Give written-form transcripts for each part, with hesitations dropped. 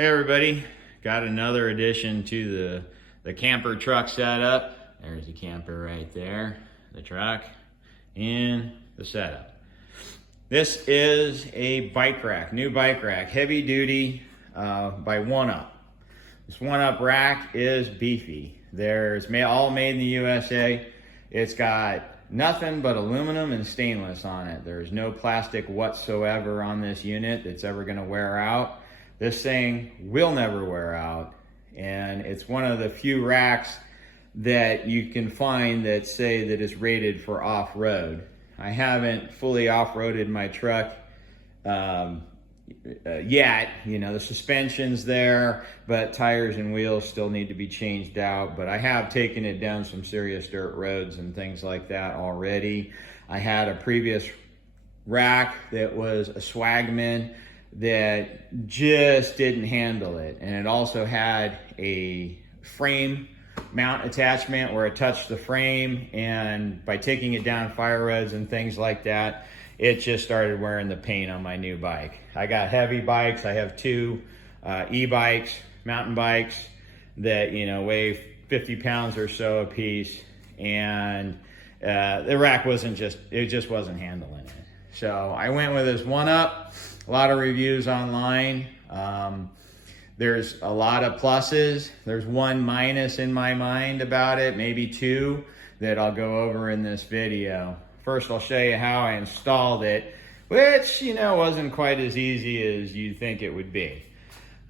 Hey everybody, got another addition to the camper truck setup. There's the camper right there, the truck, and the setup. This is a bike rack, new bike rack, heavy duty by OvrlndUp. This OvrlndUp rack is beefy. There's all made in the USA. It's got nothing but aluminum and stainless on it. There's no plastic whatsoever on this unit that's ever gonna wear out. This thing will never wear out, and it's one of the few racks that you can find that say that is rated for off-road. I haven't fully off-roaded my truck yet. You know, the suspension's there, but tires and wheels still need to be changed out. But I have taken it down some serious dirt roads and things like that already. I had a previous rack that was a Swagman that just didn't handle it, and it also had a frame mount attachment where it touched the frame, and by taking it down fire roads and things like that, it just started wearing the paint on my new bike. I got heavy bikes. I have two e-bikes, mountain bikes that, you know, weigh 50 pounds or so a piece, and the rack just wasn't handling it. So I went with this OvrlndUp. A lot of reviews online. There's a lot of pluses. There's one minus in my mind about it, maybe two, that I'll go over in this video. First, I'll show you how I installed it, which, you know, wasn't quite as easy as you'd think it would be.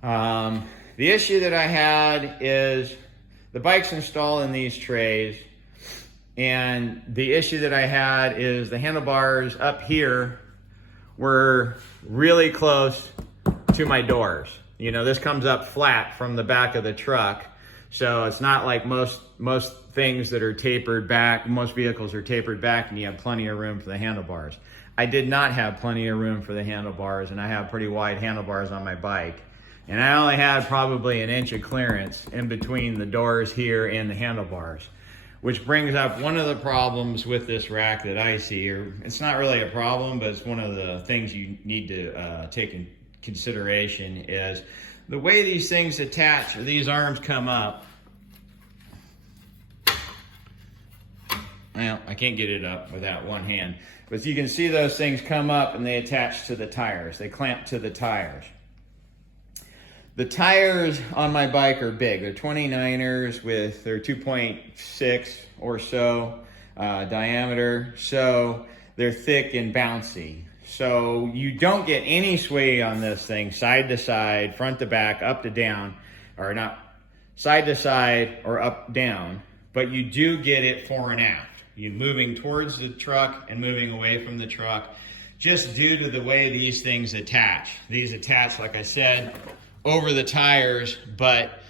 The issue that I had is the bike's installed in these trays, and the issue that I had is the handlebars up here were really close to my doors. You know, this comes up flat from the back of the truck, so it's not like most things that are tapered back. Most vehicles are tapered back and you have plenty of room for the handlebars. I did not have plenty of room for the handlebars, and I have pretty wide handlebars on my bike. And I only had probably an inch of clearance in between the doors here and the handlebars, which brings up one of the problems with this rack that I see. Or it's not really a problem, but it's one of the things you need to take in consideration is the way these things attach, or these arms come up. Well, I can't get it up without one hand, but you can see those things come up and they attach to the tires. They clamp to the tires. The tires on my bike are big. They're 29ers with their 2.6 or so diameter. So they're thick and bouncy. So you don't get any sway on this thing side to side, front to back, up to down, or not side to side or up down, but you do get it fore and aft. You're moving towards the truck and moving away from the truck just due to the way these things attach. These attach, like I said, over the tires, but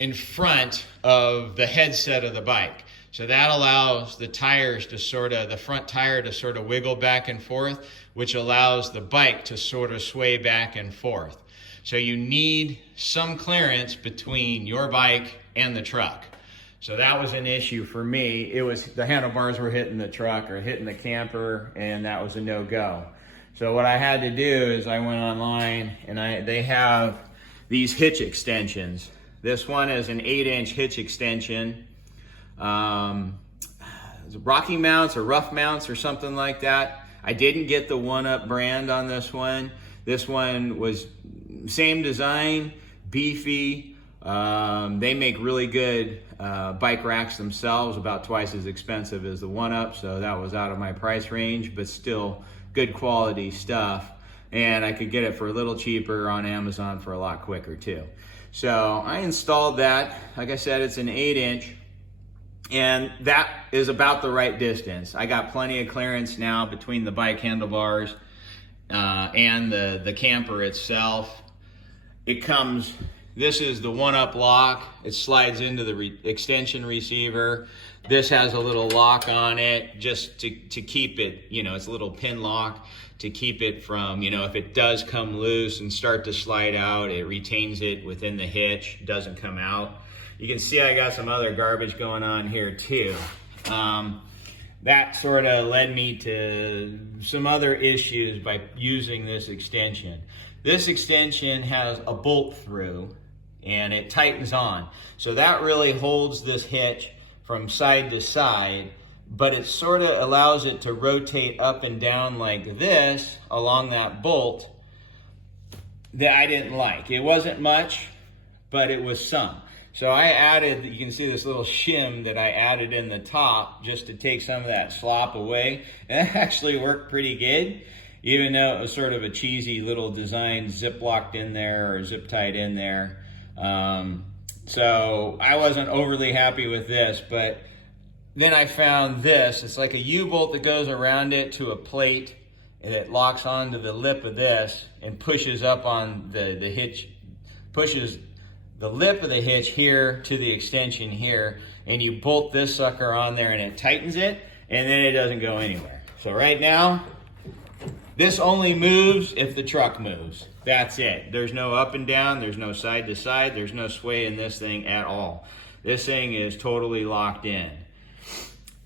in front of the headset of the bike. So that allows the tires to the front tire to sort of wiggle back and forth, which allows the bike to sort of sway back and forth. So you need some clearance between your bike and the truck. So that was an issue for me. It was the handlebars were hitting the truck or hitting the camper, and that was a no-go. So what I had to do is I went online, and they have these hitch extensions. This one is an 8-inch hitch extension. Rocky mounts or rough mounts or something like that. I didn't get the OvrlndUp brand on this one. This one was same design, beefy. They make really good bike racks themselves, about twice as expensive as the OvrlndUp, so that was out of my price range, but still good quality stuff, and I could get it for a little cheaper on Amazon for a lot quicker too. So I installed that. Like I said, it's an 8-inch, and that is about the right distance. I got plenty of clearance now between the bike handlebars and the camper itself. This is the OvrlndUp lock. It slides into the extension receiver. This has a little lock on it just to keep it, you know, it's a little pin lock to keep it from, you know, if it does come loose and start to slide out, it retains it within the hitch, doesn't come out. You can see I got some other garbage going on here too. That sort of led me to some other issues by using this extension. This extension has a bolt through and it tightens on. So that really holds this hitch from side to side, but it sort of allows it to rotate up and down like this along that bolt that I didn't like. It wasn't much, but it was some. So I added, you can see this little shim that I added in the top just to take some of that slop away. And it actually worked pretty good, even though it was sort of a cheesy little design zip locked in there or zip tied in there. So I wasn't overly happy with this, but then I found this. It's like a U-bolt that goes around it to a plate, and it locks onto the lip of this and pushes up on the hitch, pushes the lip of the hitch here to the extension here, and you bolt this sucker on there and it tightens it, and then it doesn't go anywhere. So right now, this only moves if the truck moves. That's it. There's no up and down, there's no side to side, there's no sway in this thing at all. This thing is totally locked in.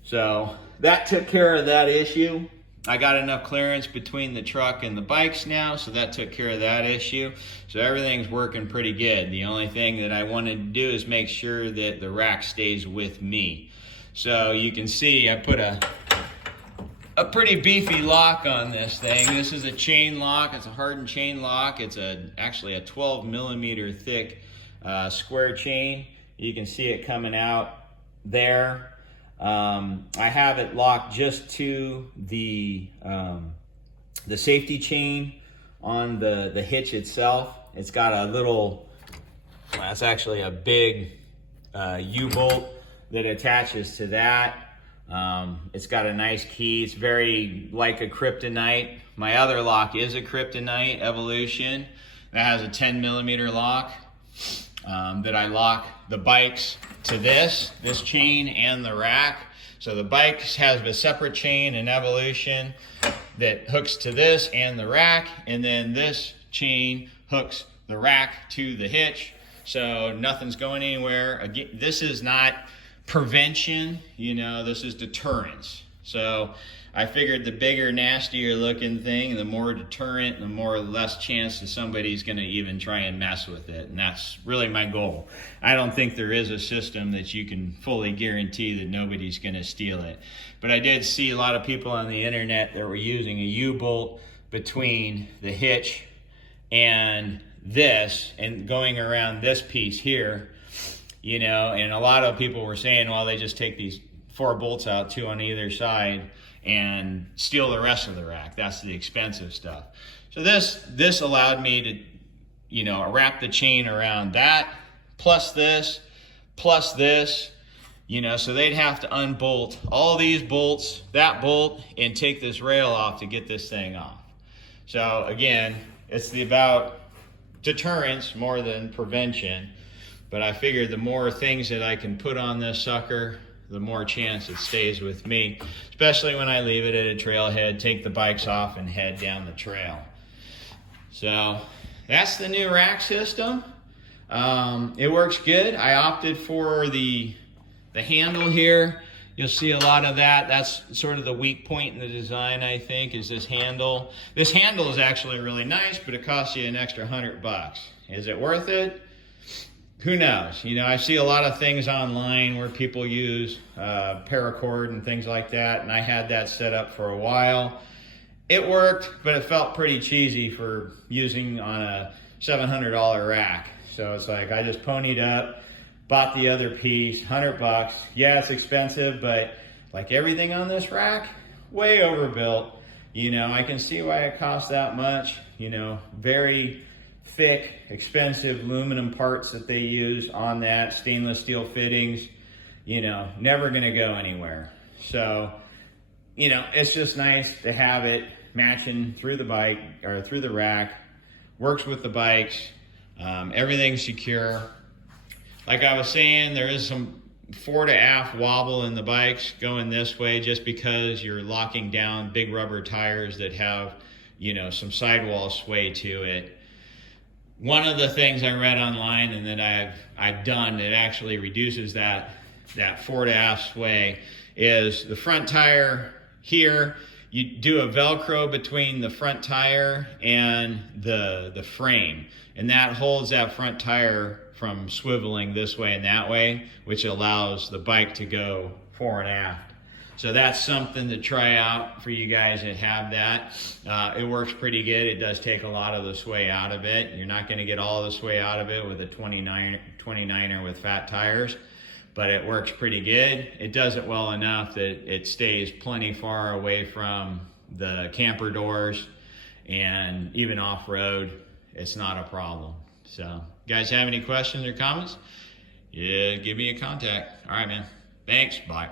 So that took care of that issue. I got enough clearance between the truck and the bikes now, so that took care of that issue. So everything's working pretty good. The only thing that I wanted to do is make sure that the rack stays with me. So you can see I put a pretty beefy lock on this thing. This is a chain lock. It's a hardened chain lock. It's actually a 12 millimeter thick square chain. You can see it coming out there. I have it locked just to the safety chain on the hitch itself. It's got a little, well, it's actually a big U-bolt that attaches to that. It's got a nice key. It's very like a kryptonite. My other lock is a kryptonite Evolution that has a 10 millimeter lock that I lock the bikes to this chain and the rack. So the bikes has a separate chain, an Evolution, that hooks to this and the rack, and then this chain hooks the rack to the hitch. So nothing's going anywhere. Again, this is not prevention, this is deterrence. So I figured the bigger, nastier looking thing, the more deterrent, the more less chance that somebody's gonna even try and mess with it. And that's really my goal. I don't think there is a system that you can fully guarantee that nobody's gonna steal it. But I did see a lot of people on the internet that were using a U-bolt between the hitch and this and going around this piece here, and a lot of people were saying, well, they just take these 4 bolts out, 2 on either side, and steal the rest of the rack. That's the expensive stuff. So this allowed me to, wrap the chain around that, plus this, so they'd have to unbolt all these bolts, that bolt, and take this rail off to get this thing off. So again, it's about deterrence more than prevention, but I figured the more things that I can put on this sucker, the more chance it stays with me, especially when I leave it at a trailhead, take the bikes off and head down the trail. So that's the new rack system. It works good. I opted for the handle here. You'll see a lot of that. That's sort of the weak point in the design, I think, is this handle. This handle is actually really nice, but it costs you an extra $100. Is it worth it? Who knows? I see a lot of things online where people use paracord and things like that, and I had that set up for a while. It worked, but it felt pretty cheesy for using on a $700 rack. So it's like I just ponied up, bought the other piece, $100. Yeah, it's expensive, but like everything on this rack, way overbuilt. I can see why it costs that much. Very thick, expensive aluminum parts that they used on that, stainless steel fittings, never gonna go anywhere. So, it's just nice to have it matching through the bike or through the rack, works with the bikes, everything's secure. Like I was saying, there is some fore to aft wobble in the bikes going this way just because you're locking down big rubber tires that have, some sidewall sway to it. One of the things I read online and that I've done that actually reduces that fore to aft sway is the front tire here. you do a Velcro between the front tire and the frame, and that holds that front tire from swiveling this way and that way, which allows the bike to go fore and aft. So that's something to try out for you guys that have that. It works pretty good. It does take a lot of the sway out of it. You're not going to get all the sway out of it with a 29er with fat tires, but it works pretty good. It does it well enough that it stays plenty far away from the camper doors, and even off-road, it's not a problem. So, guys have any questions or comments? Yeah, give me a contact. All right, man. Thanks. Bye.